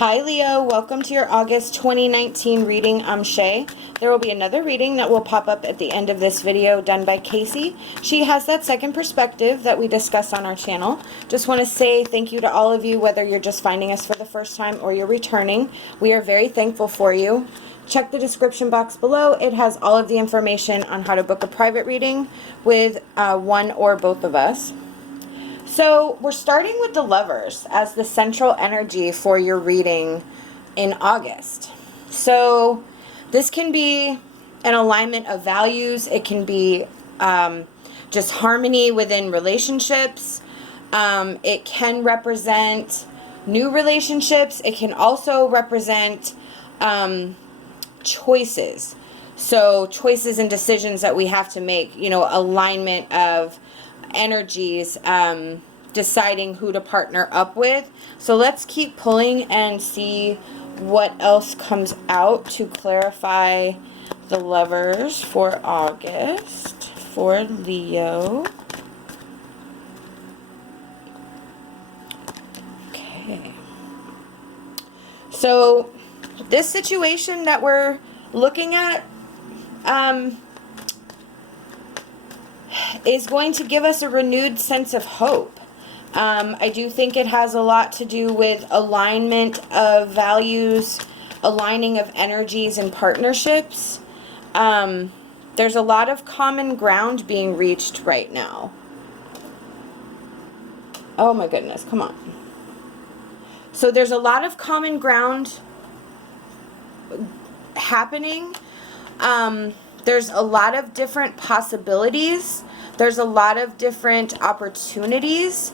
Hi Leo, welcome to your August 2019 reading. I'm SHAE. There will be another reading that will pop up at the end of this video done by KACEE. She has that second perspective that we discuss on our channel. Just want to say thank you to all of you, whether you're just finding us for the first time or you're returning. We are very thankful for you. Check the description box below. It has all of the information on how to book a private reading with one or both of us. So we're starting with the Lovers as the central energy for your reading in August. So this can be an alignment of values. It can be just harmony within relationships. It can represent new relationships. It can also represent choices. So choices and decisions that we have to make, you know, alignment of energies, deciding who to partner up with. So let's keep pulling and see what else comes out to clarify the Lovers for August for Leo. Okay. So this situation that we're looking at is going to give us a renewed sense of hope. I do think it has a lot to do with alignment of values, aligning of energies and partnerships. There's a lot of common ground being reached right now. Oh my goodness, come on. So there's a lot of common ground happening. There's a lot of different possibilities. There's a lot of different opportunities.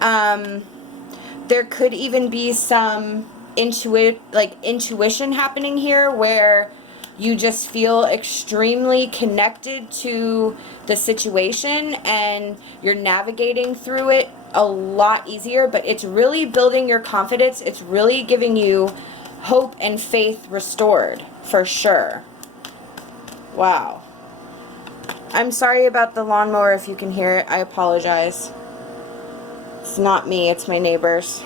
There could even be some intuition happening here where you just feel extremely connected to the situation and you're navigating through it a lot easier, but it's really building your confidence. It's really giving you hope and faith restored for sure. Wow. I'm sorry about the lawnmower if you can hear it. I apologize. It's not me, it's my neighbors.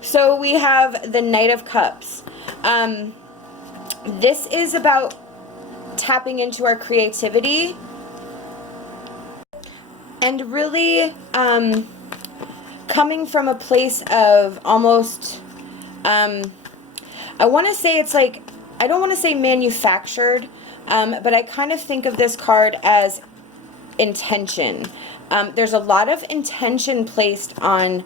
So we have the Knight of Cups. This is about tapping into our creativity and really coming from a place of almost, I want to say it's like, I don't want to say manufactured, but I kind of think of this card as intention. There's a lot of intention placed on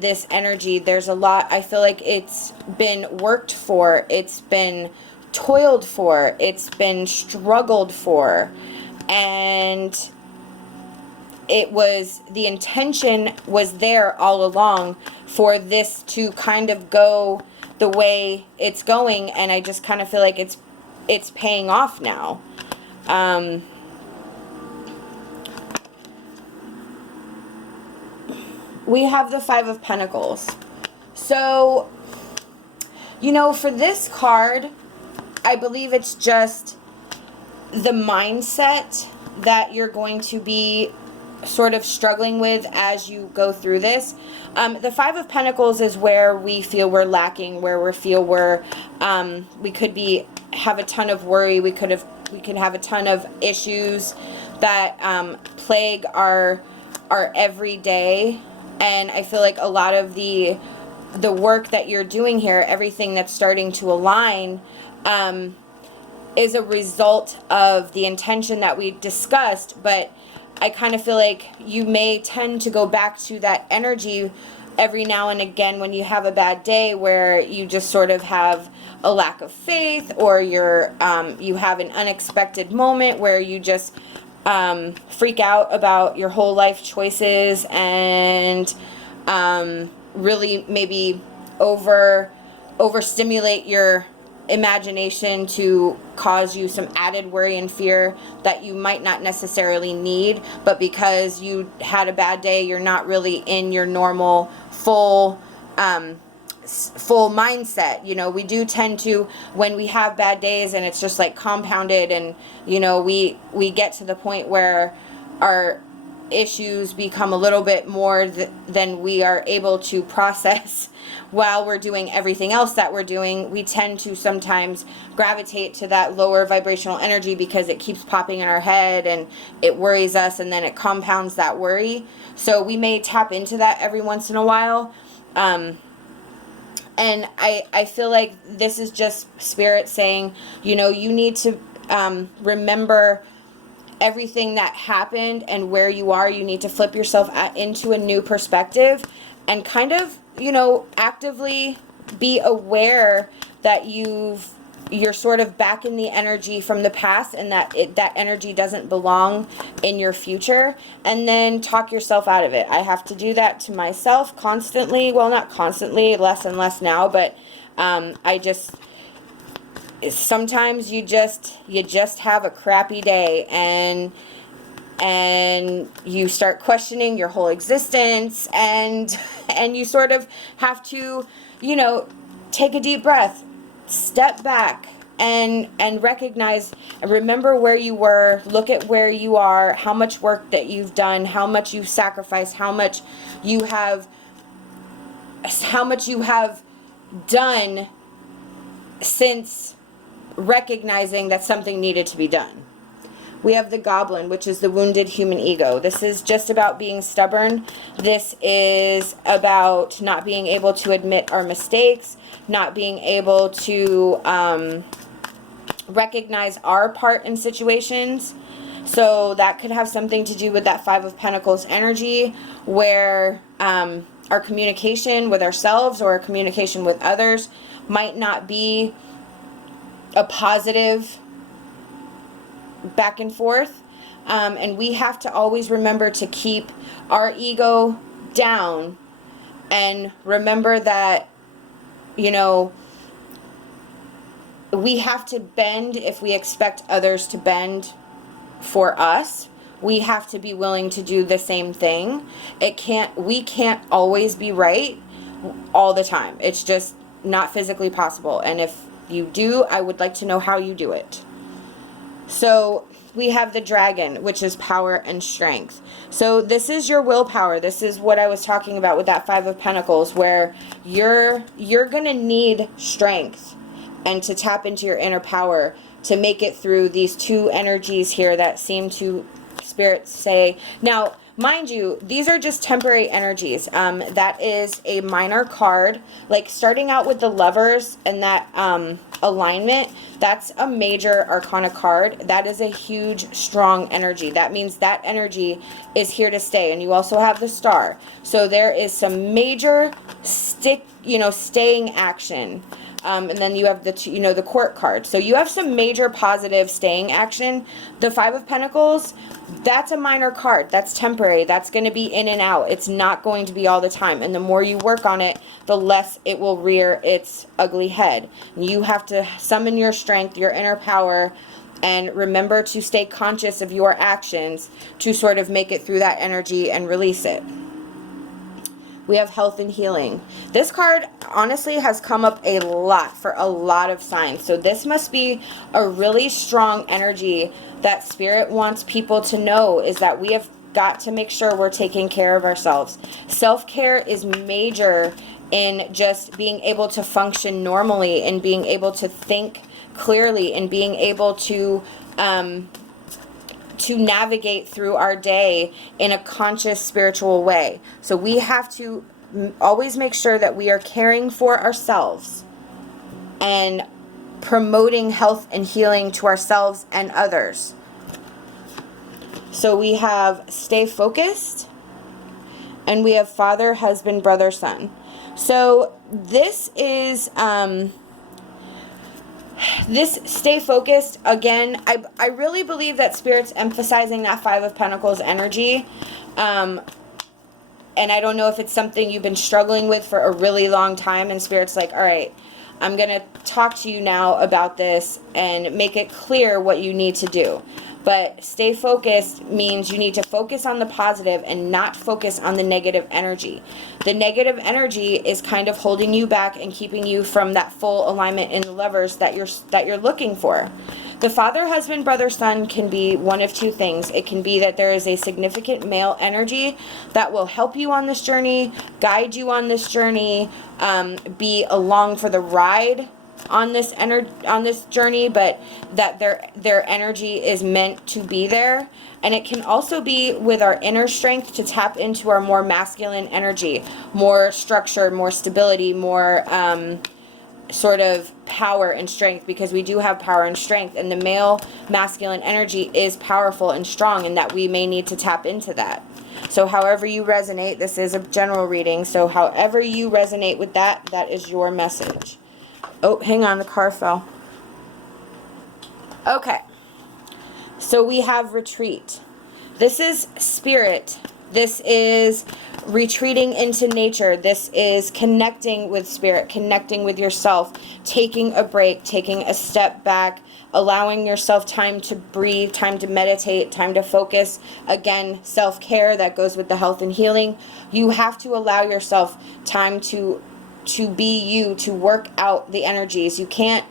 this energy. There's a lot, I feel like it's been worked for, it's been toiled for, it's been struggled for, and it was, the intention was there all along for this to kind of go the way it's going, and I just kind of feel like it's paying off now. We have the Five of Pentacles. So, you know, for this card, I believe it's just the mindset that you're going to be sort of struggling with as you go through this. The Five of Pentacles is where we feel we're lacking, where we feel we're, we could have a ton of worry, we could have a ton of issues that plague our everyday. And I feel like a lot of the work that you're doing here, everything that's starting to align, is a result of the intention that we discussed. But I kind of feel like you may tend to go back to that energy every now and again when you have a bad day, where you just sort of have a lack of faith, or you're you have an unexpected moment where you just freak out about your whole life choices and really maybe overstimulate your imagination to cause you some added worry and fear that you might not necessarily need, but because you had a bad day, you're not really in your normal full mindset. You know, we do tend to, when we have bad days and it's just like compounded, and you know, we get to the point where issues become a little bit more than we are able to process while we're doing everything else that we're doing, we tend to sometimes gravitate to that lower vibrational energy because it keeps popping in our head and it worries us, and then it compounds that worry. So we may tap into that every once in a while. And I feel like this is just Spirit saying, you know, you need to remember everything that happened and where you are. You need to flip yourself into a new perspective and kind of, you know, actively be aware that you're sort of back in the energy from the past, and that that energy doesn't belong in your future, and then talk yourself out of it. I have to do that to myself constantly. Well, not constantly, less and less now, but sometimes you just have a crappy day, and you start questioning your whole existence, and you sort of have to, you know, take a deep breath, step back, and recognize and remember where you were, look at where you are, how much work that you've done, how much you've sacrificed, how much you have done since recognizing that something needed to be done. We have the Goblin, which is the wounded human ego. This is just about being stubborn. This is about not being able to admit our mistakes, not being able to recognize our part in situations. So that could have something to do with that Five of Pentacles energy, where our communication with ourselves or our communication with others might not be a positive back and forth, and we have to always remember to keep our ego down and remember that, you know, we have to bend if we expect others to bend for us. We have to be willing to do the same thing. We can't always be right all the time. It's just not physically possible, and if you do, I would like to know how you do it. So we have the Dragon, which is power and strength. So this is your willpower. This is what I was talking about with that Five of Pentacles, where you're going to need strength and to tap into your inner power to make it through these two energies here that seem to, Spirit say. Now, mind you, these are just temporary energies. That is a minor card. Like starting out with the Lovers and that alignment, that's a major arcana card. That is a huge, strong energy. That means that energy is here to stay. And you also have the Star. So there is some major staying action. And then you have the Court card. So you have some major positive staying action. The Five of Pentacles, that's a minor card. That's temporary. That's going to be in and out. It's not going to be all the time. And the more you work on it, the less it will rear its ugly head. You have to summon your strength, your inner power, and remember to stay conscious of your actions to sort of make it through that energy and release it. We have health and healing. This card honestly has come up a lot for a lot of signs. So this must be a really strong energy that Spirit wants people to know, is that we have got to make sure we're taking care of ourselves. Self-care is major in just being able to function normally and being able to think clearly and being able to navigate through our day in a conscious spiritual way. So we have to always make sure that we are caring for ourselves and promoting health and healing to ourselves and others. So we have stay focused, and we have father, husband, brother, son. So this is this stay focused, again, I really believe that Spirit's emphasizing that Five of Pentacles energy. And I don't know if it's something you've been struggling with for a really long time, and Spirit's like, all right, I'm going to talk to you now about this and make it clear what you need to do. But stay focused means you need to focus on the positive and not focus on the negative energy. The negative energy is kind of holding you back and keeping you from that full alignment in the Lovers that you're looking for. The father, husband, brother, son can be one of two things. It can be that there is a significant male energy that will help you on this journey, guide you on this journey, be along for the ride on this journey, but that their energy is meant to be there. And it can also be with our inner strength to tap into our more masculine energy, more structure, more stability, more sort of power and strength, because we do have power and strength, and the male masculine energy is powerful and strong, and that we may need to tap into that. So however you resonate, this is a general reading, so however you resonate with that, that is your message. Oh, hang on, the car fell. Okay, so we have retreat. This is spirit. This is retreating into nature. This is connecting with spirit, connecting with yourself, taking a break, taking a step back, allowing yourself time to breathe, time to meditate, time to focus. Again, self-care, that goes with the health and healing. You have to allow yourself time to be you, to work out the energies. You can't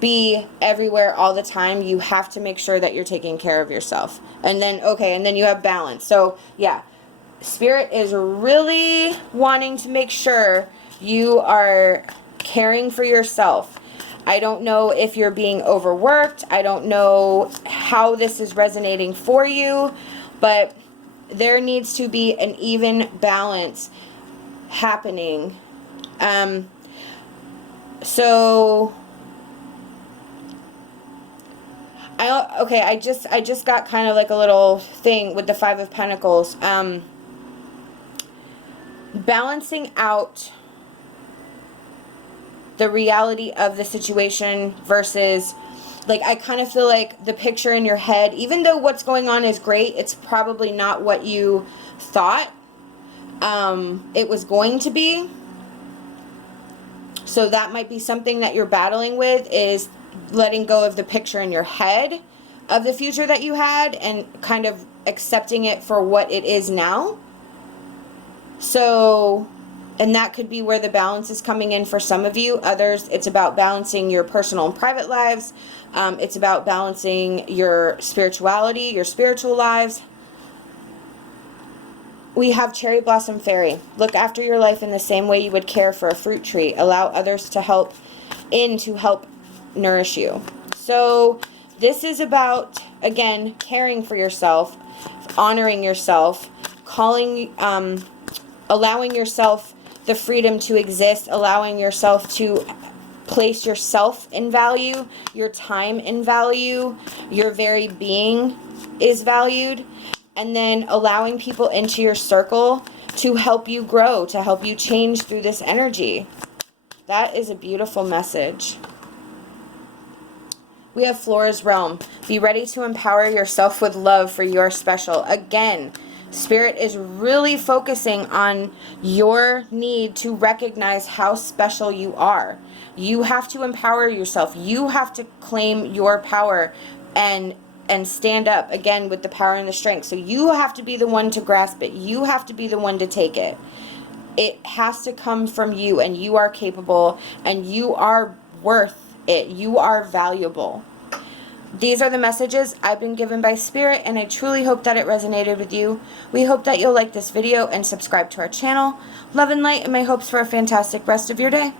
be everywhere all the time. You have to make sure that you're taking care of yourself. And then, okay, and then you have balance. So, yeah. Spirit is really wanting to make sure you are caring for yourself. I don't know if you're being overworked. I don't know how this is resonating for you, but there needs to be an even balance happening. I just got kind of like a little thing with the Five of Pentacles. Balancing out the reality of the situation versus, like, I kind of feel like the picture in your head, even though what's going on is great, it's probably not what you thought it was going to be. So that might be something that you're battling with, is letting go of the picture in your head of the future that you had and kind of accepting it for what it is now. So, and that could be where the balance is coming in for some of you. Others, it's about balancing your personal and private lives. It's about balancing your spirituality, your spiritual lives. We have Cherry Blossom Fairy. Look after your life in the same way you would care for a fruit tree. Allow others to help nourish you. So this is about, again, caring for yourself, honoring yourself, allowing yourself the freedom to exist, allowing yourself to place yourself in value, your time in value, your very being is valued, and then allowing people into your circle to help you grow, to help you change through this energy. That is a beautiful message. We have Flora's Realm. Be ready to empower yourself with love, for you are special. Again, Spirit is really focusing on your need to recognize how special you are. You have to empower yourself. You have to claim your power and stand up, again, with the power and the strength. So you have to be the one to grasp it. You have to be the one to take it. It has to come from you, and you are capable, and you are worth it. You are valuable. These are the messages I've been given by Spirit, and I truly hope that it resonated with you. We hope that you'll like this video and subscribe to our channel. Love and light, and my hopes for a fantastic rest of your day.